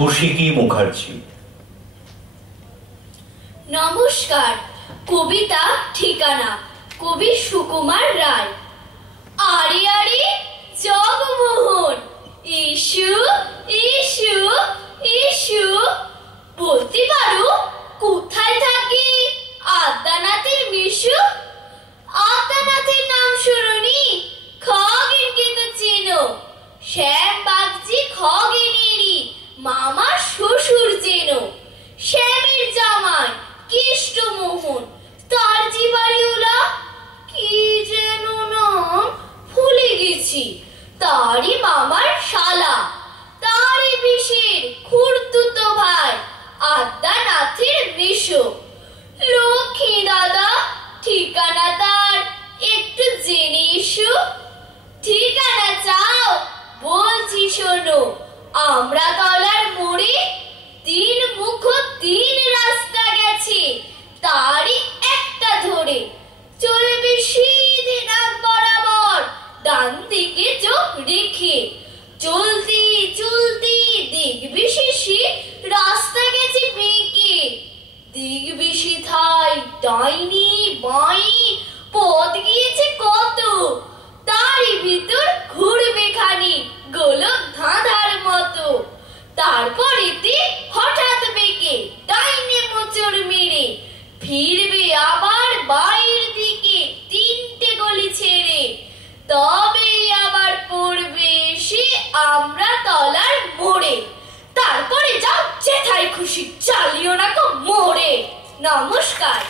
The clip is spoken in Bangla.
কৌশিকী মুখার্জি। নমস্কার। কবিতা ঠিকানা, কবি সুকুমার রায়। আরে আরে জগমোহন, ইস্যু ইস্যু ইস্যু, বলতে পারো কোথায় থাকে আদ্যানাথের মিশু? আদ্যানাথের নাম শুনুনি, খগেনকে তো চেনো। শ্যাম বাগজি খগেনেরই মামা শ্বশুর চেনো। শ্যামের জামাই কেষ্টমোহন, তার যে বাড়িওলা কি যেন নাম ভুলে গেছি, তারই মামার শালা, তারই বিশের খুড়তুতো ভাই আদ্যানাথের মিশো। লক্ষ্মী দাদা, ঠিকানা তার একটু জেনে এসো। ঠিকানা চাও? বলছি শোনো। আমরা তলার মোড়ে তিন মুখ তিন রাস্তা গেছে, তারই একটা ধরে চলবে সিধে নাক বরাবর, ডান দিকে চোখ রেখে। চলতে চলতে দেখবি শেষে রাস্তা গেছে বেঁকে। দেখবি সিধায় ডাইনি বাঁই পথ গিয়েছে কত, তারই ভিতর ঘুরবে খানি গোলক ধাঁধার মতো। তারপরেতে হঠাৎ বেঁকে ডাইনে মোচড় মেরে ফিরবে আবার বাইরের দিকে তিনটে গলি ছেড়ে। তবে আবার পড়বে এসে আমরা তলার মোড়ে। তারপরে যাও যেথায় খুশি, চালিও না কো মোড়ে। নমস্কার।